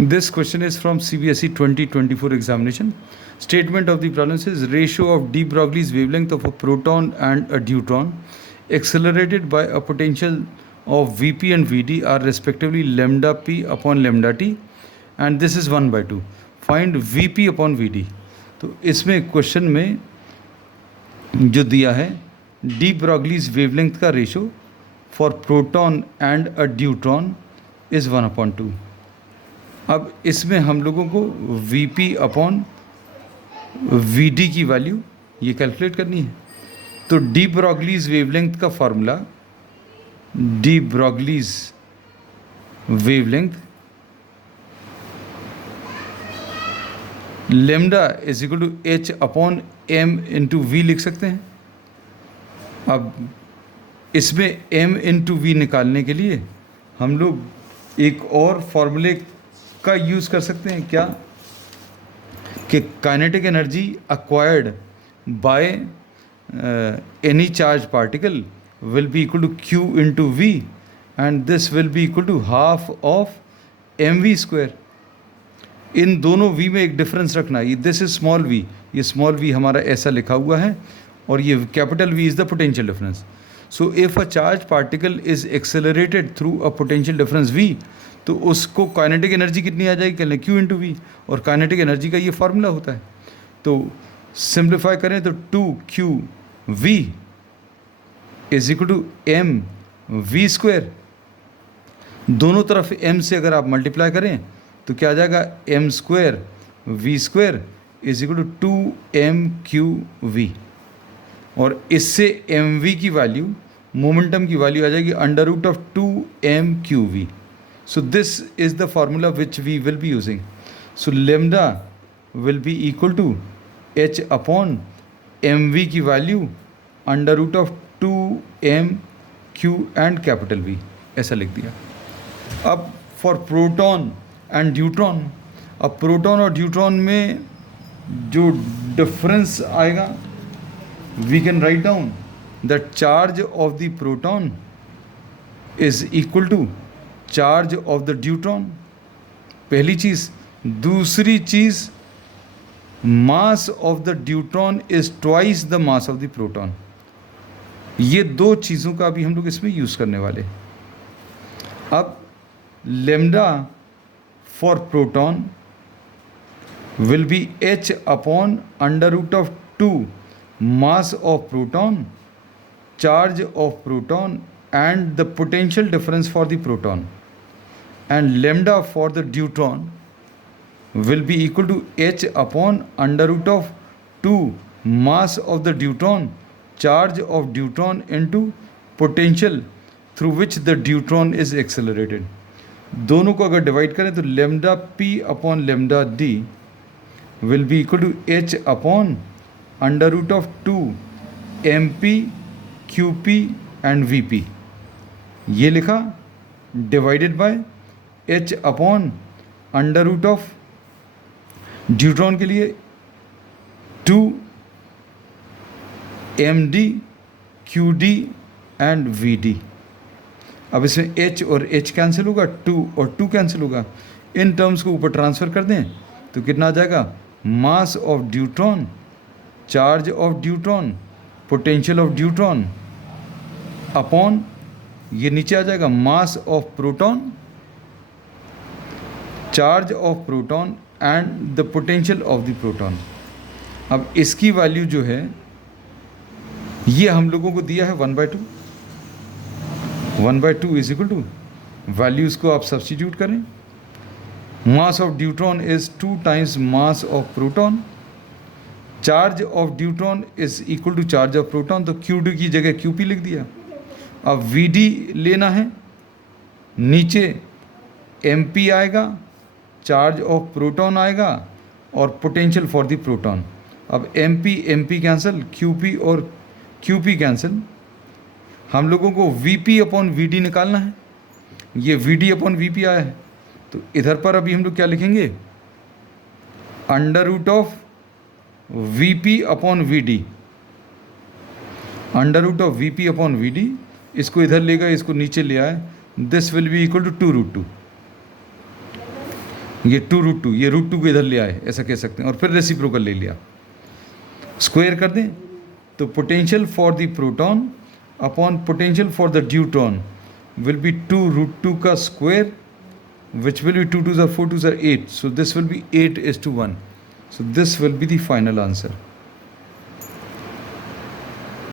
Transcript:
This question is from CBSE 2024 examination. Statement of the problem says ratio of de Broglie's wavelength of a proton and a deuteron accelerated by a potential of Vp and Vd are respectively lambda p upon lambda t, and this is 1/2. Find Vp upon Vd. तो इसमें question में जो दिया है de Broglie's wavelength का ratio for proton and a deuteron is 1/2. अब इसमें हम लोगों को Vp अपॉन Vd की वैल्यू ये कैलकुलेट करनी है. तो डी ब्रॉगलीज वेवलेंथ का formula, de Broglie's wavelength lambda is equal to h upon m into v लिख सकते हैं. अब इसमें m इंटू वी निकालने के लिए हम लोग एक और फॉर्मूले का यूज़ कर सकते हैं. क्या कि kinetic energy acquired by any charge particle will be equal to q into v and this will be equal to half of mv². इन दोनों v में एक डिफरेंस रखना. ये दिस इज स्मॉल v, ये स्मॉल v हमारा ऐसा लिखा हुआ है और ये capital V is the potential difference. So if a charge particle is accelerated through a potential difference v, तो उसको काइनेटिक एनर्जी कितनी आ जाएगी, कहलें q इंटू वी, और काइनेटिक एनर्जी का ये फार्मूला होता है. तो सिंप्लीफाई करें तो 2qv is equal to mv². दोनों तरफ m से अगर आप मल्टीप्लाई करें तो क्या आ जाएगा, m² v² is equal to 2mqv. और इससे mv की वैल्यू, मोमेंटम की वैल्यू आ जाएगी √2mqv. So this is the formula which we will be using. So lambda will be equal to h upon mv की value √2mq and capital V, ऐसा लिख दिया. अब फॉर प्रोटॉन एंड ड्यूट्रॉन, अब proton और deuteron में जो difference आएगा, we can write down the charge of the proton is equal to charge of the deuteron. पहली चीज़. दूसरी चीज़, mass of the deuteron is twice the mass of the proton. ये दो चीज़ों का अभी हम लोग इसमें यूज़ करने वाले. अब lambda for proton will be h upon √2 mass of proton, charge of proton and the potential difference for the proton, and lambda for the deuteron will be equal to h upon √2 mass of the deuteron, charge of deuteron into potential through which the deuteron is accelerated. दोनों को अगर divide करें तो lambda p upon lambda d will be equal to h upon √2 mp qp and vp. ये लिखा divided by h upon √, deuteron के लिए 2 md qd and vd. अब इसमें h और h कैंसिल होगा, 2 और 2 कैंसिल होगा. इन टर्म्स को ऊपर ट्रांसफ़र कर दें तो कितना आ जाएगा, mass of deuteron, charge of deuteron, potential of deuteron upon, ये नीचे आ जाएगा mass of proton, charge of proton and the potential of the proton. अब इसकी वैल्यू जो है ये हम लोगों को दिया है 1/2. 1/2 इज इक्वल टू, वैल्यूज़ को आप सब्स्टिट्यूट करें. Mass of deuteron is 2 times mass of proton. Charge of deuteron is equal to charge of proton. तो Q2 की जगह QP लिख दिया. अब VD लेना है, नीचे MP आएगा, चार्ज ऑफ प्रोटॉन आएगा और पोटेंशियल फॉर द प्रोटॉन. अब MP कैंसिल, QP और QP कैंसिल. हम लोगों को VP अपॉन VD निकालना है. ये VD अपॉन VP आया है, तो इधर पर अभी हम लोग क्या लिखेंगे, √VP upon VD, √VP upon VD. इसको इधर लेगा, इसको नीचे ले आए, this will be equal to 2√2. ये 2√2, ये √2 को इधर ले आए, ऐसा कह सकते हैं, और फिर रेसिप्रोकल ले लिया, स्क्वायर कर दें तो potential for the proton upon potential for the deuteron will be 2√2 का square, which will be 2 2s are 4 2s are 8, so this will be 8:1, so this will be the final answer.